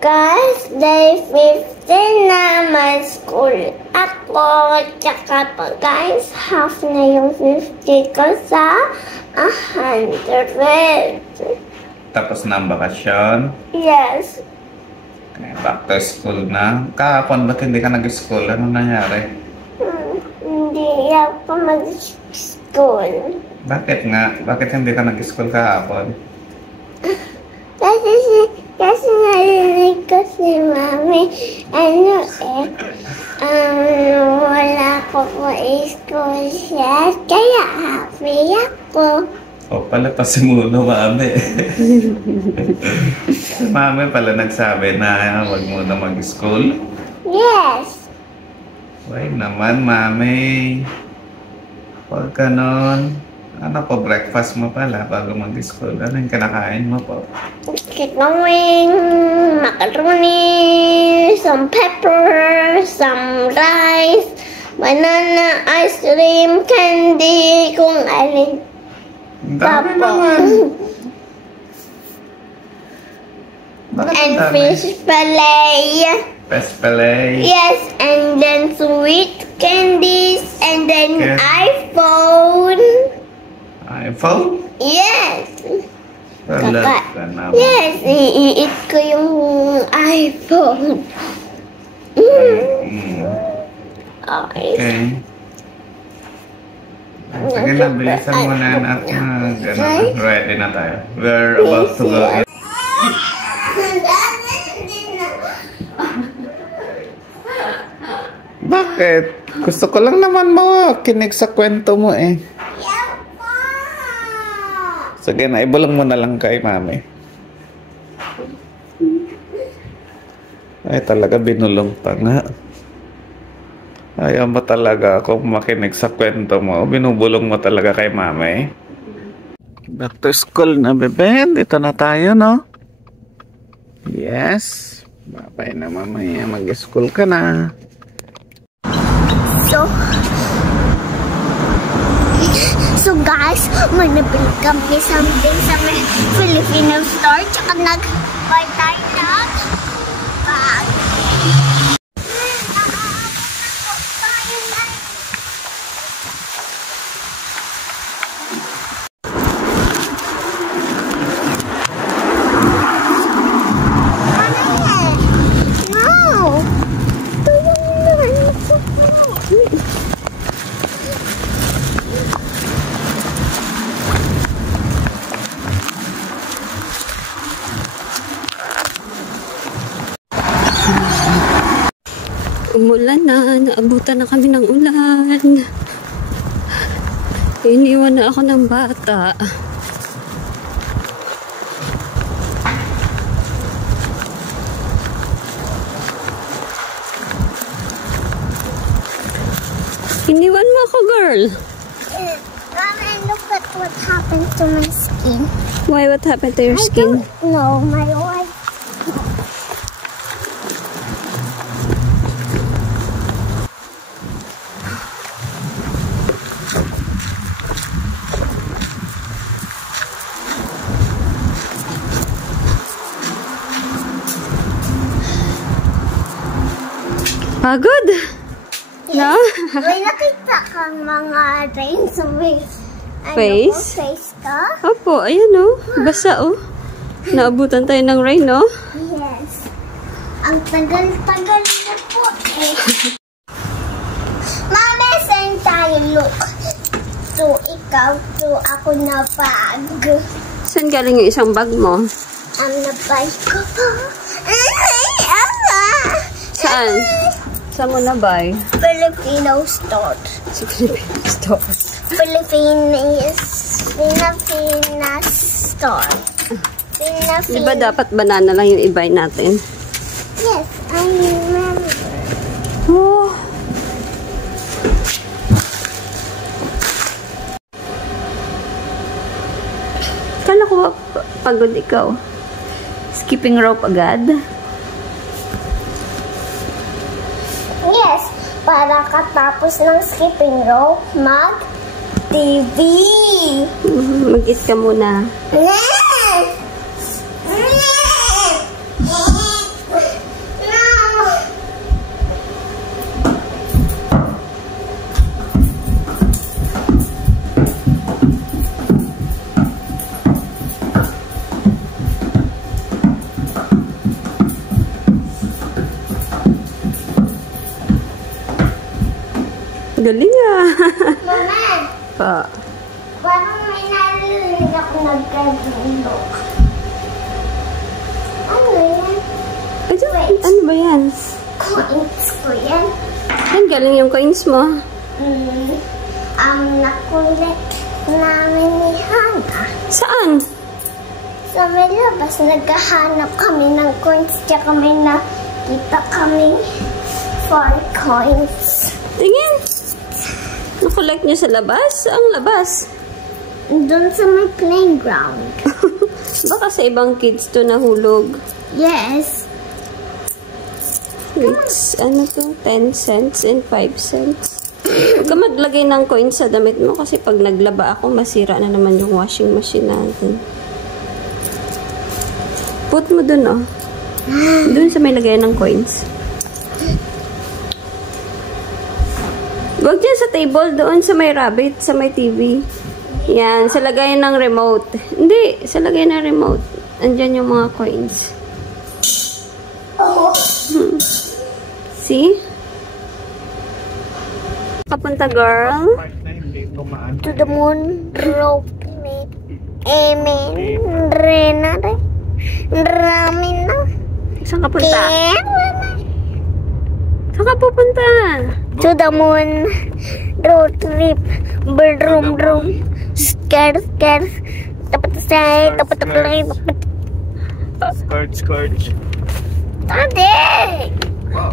Guys, day 15 na may school ako. Tsaka pa guys, half na yung 50 ko sa 100. Tapos na ang bakasyon? Yes. Okay, back to school na. Kahapon, ba't hindi ka nag-school? Ano nangyari? Hindi ako mag-school. Bakit nga? Bakit hindi ka nag-school kahapon? Kasi narinig ko si Mami, wala ko po school siya, kaya happy ako. O pala pa si Muno, Mami. Mami pala nagsabi na huwag muna mag-school? Yes. Why naman, Mami? Huwag ka nun. Ano po, breakfast mo pala bago mag-school? Ano yung kinakain mo po? Chicken wing, macaroni, some pepper, some rice, banana, ice cream, candy, kung alin. Dami naman. And fish fillet. Fish fillet. Yes, and then sweet candies, and then iPhone. iPhone? Yes. Talaga naman. Yes, i-eat ko yung iPhone. Okay. Sige na, bilisan mo na anak na gano'n. Ready na tayo. We're about to go. Bakit? Gusto ko lang naman makinig sa kwento mo eh. Sige na, ibulong mo na lang kay Mami. Ay, talaga binulong pa nga. Ayaw mo talaga akong makinig sa kwento mo. Binubulong mo talaga kay Mami. Back to school na, bebe. Dito na tayo, no? Yes. Babay na mamaya. Mag-school ka na. So guys, manabili kami something sa Filipino store. Tsaka nag-buy tayo ng bag. Umulan na, naabutan na kami ng ulan. Iniwan na ako ng bata. Iniwan mo ako, girl. Mama, look at what happened to my skin. Why? What happened to your skin? No, my wife. Pagod? No? May nakita kang mga rain sa face? Face ka? Opo, ayan o. Basa o. Naabutan tayo ng rain, no? Yes. Ang tagal-tagal na po eh. Mama, saan tayo look? So, ikaw, so ako na bag. Saan galing yung isang bag mo? Na bag ko. Saan? Saan mo na buy? Filipino store. Sa Filipino store. Pilipinas store. Di ba dapat banana lang yung i-buy natin? Yes, I remember. Oh. Kala ko pagod ikaw. Skipping rope agad? Yes, para katapos ng skipping rope, mag-TV. Mag-eat ka muna. Galing ah. Mama, Pa. parang may narinig ako nagkabundok. Ano yan? Ito, ano ba yan? Coins ko yan. Yan, galing yung coins mo. Nakulit namin ni Hana. Saan? Sa may labas, naghahanap kami ng coins. Tsaka may nakita kami 4 coins. Tingin. Nakolect niyo sa labas? Ang labas. Doon sa may playground. Baka sa ibang kids to nahulog. Yes. It's, ano to? 10 cents and 5 cents. Huwag ka maglagay ng coins sa damit mo kasi pag naglaba ako, masira na naman yung washing machine natin. Put mo dun, oh. Dun sa may lagay ng coins. Huwag dyan sa table, doon sa may rabbit, sa may TV. Yan, sa lagay ng remote. Hindi, sa lagay ng remote. Andyan yung mga coins. See? Kapunta, girl? To the moon, rope me. Amen. Rena rin. Ramin na. Saan ka punta? Kera na. Saan ka pupunta? To the moon, road trip, bedroom room, skirt, dapat say, dapat play, Skirt. Tade! Wow.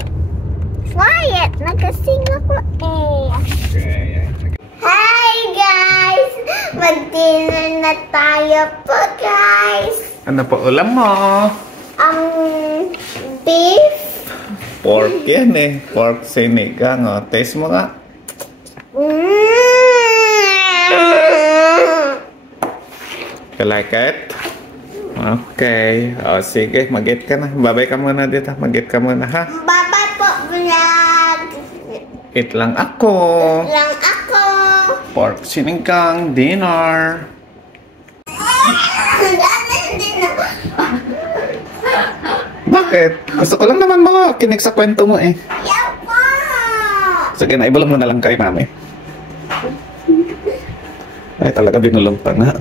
Quiet, nagasing ako eh. Okay. Hi guys! Mag-dinner na tayo po guys. Ano po ulam mo? Beef. Pork yan eh. Pork sinigang. Oh. Taste mo nga. You like it? Okay. O, sige. Mag-eat ka na. Babay ka muna dito. Mag-eat ka muna, ha? Bye-bye po vlog. Eat lang ako. Lang ako. Pork sinigang dinner. Bakit? Gusto ko lang naman mga kinig sa kwento mo eh. Yaw po. Sige na, ibulong mo na lang kay mami. Ay, talaga binulong pa nga.